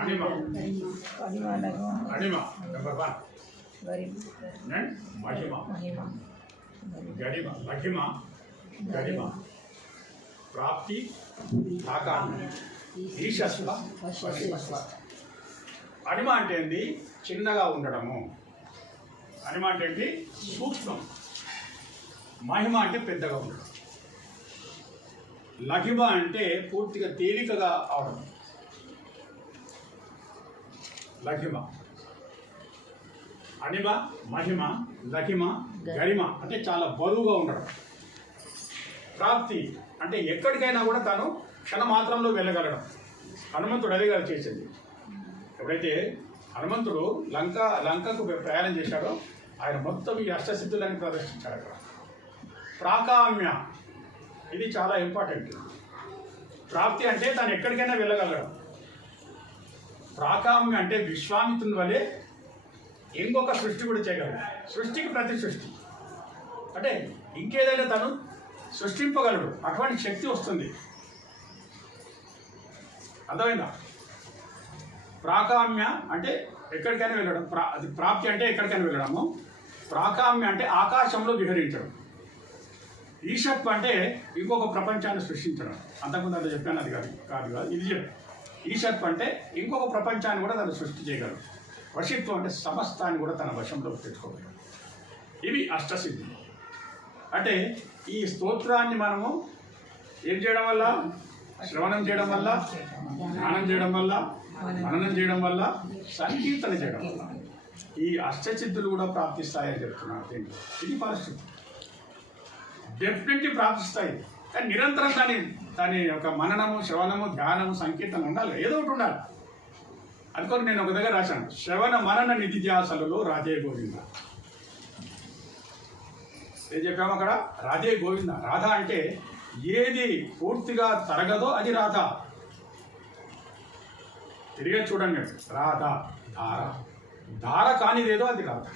అణిమ అణిమ number 1 మహిమ గరిమ మహిమ గరిమ ప్రాప్తి ఆకాంక్ష ఈశస్వ అణిమ అంటే ఏంది చిన్నగా ఉండడము అణిమ అంటే ఏంటి సూక్ష్మం మహిమ అంటే పెద్దగా ఉండడం లఘిమ అంటే పూర్తిగా తేలికగా అవడం లఘిమ అణిమ మహిమ లఘిమ గరిమ అంటే చాలా బరువుగా ఉండడం ప్రాప్తి అంటే ఎక్కడికైనా కూడా తాను క్షణమాత్రంలో వెళ్ళగలడం హనుమంతుడు అదే గారు చేసింది ఎప్పుడైతే హనుమంతుడు లంకకు ప్రయాణం చేశాడో ఆయన మొత్తం ఈ అష్టసిద్ధులని ప్రదర్శించాడు అక్కడ ప్రాకామ్య ఇది చాలా ఇంపార్టెంట్ ప్రాప్తి అంటే తాను ఎక్కడికైనా వెళ్ళగలడం ప్రాకామ్య అంటే విశ్వామిత్రుని వలె ఇంకొక సృష్టి కూడా చేయగలడు సృష్టికి ప్రతి సృష్టి అంటే ఇంకేదైనా తను సృష్టింపగలడు అటువంటి శక్తి వస్తుంది అర్థమైందా ప్రాకామ్య అంటే ఎక్కడికైనా వెళ్ళడం అది ప్రాప్తి అంటే ఎక్కడికైనా వెళ్ళడము ప్రాకామ్య అంటే ఆకాశంలో విహరించడం ఈషత్ అంటే ఇంకొక ప్రపంచాన్ని సృష్టించడం అంతకుముందు అంటే చెప్పాను అది కాదు ఇది చెప్పు ఈషత్ అంటే ఇంకొక ప్రపంచాన్ని కూడా తను సృష్టి చేయగలడు వశిత్వం అంటే సమస్తాన్ని కూడా తన వశంలో తెచ్చుకోగలడు ఇవి అష్టసిద్ధి అంటే ఈ స్తోత్రాన్ని మనము ఏం చేయడం వల్ల శ్రవణం చేయడం వల్ల ధ్యానం చేయడం వల్ల మననం చేయడం వల్ల సంకీర్తన చేయడం వల్ల ఈ అష్టసిద్ధులు కూడా ప్రాప్తిస్తాయని చెప్తున్నాను ఇది పరిస్థితి డెఫినెట్లీ ప్రాప్తిస్తాయి కానీ నిరంతరం దాని యొక్క మననము శ్రవణము ధ్యానము సంకీర్తన ఉండాలి ఏదో ఒకటి ఉండాలి అనుకోని నేను ఒక దగ్గర రాశాను శ్రవణ మనన నిధిధ్యాసలలో రాధే గోవింద ఏం చెప్పాము అక్కడ రాధే గోవింద రాధ అంటే ఏది పూర్తిగా తరగదో అది రాధ తిరిగే చూడండి రాధ ధార ధార కానిదేదో అది రాధ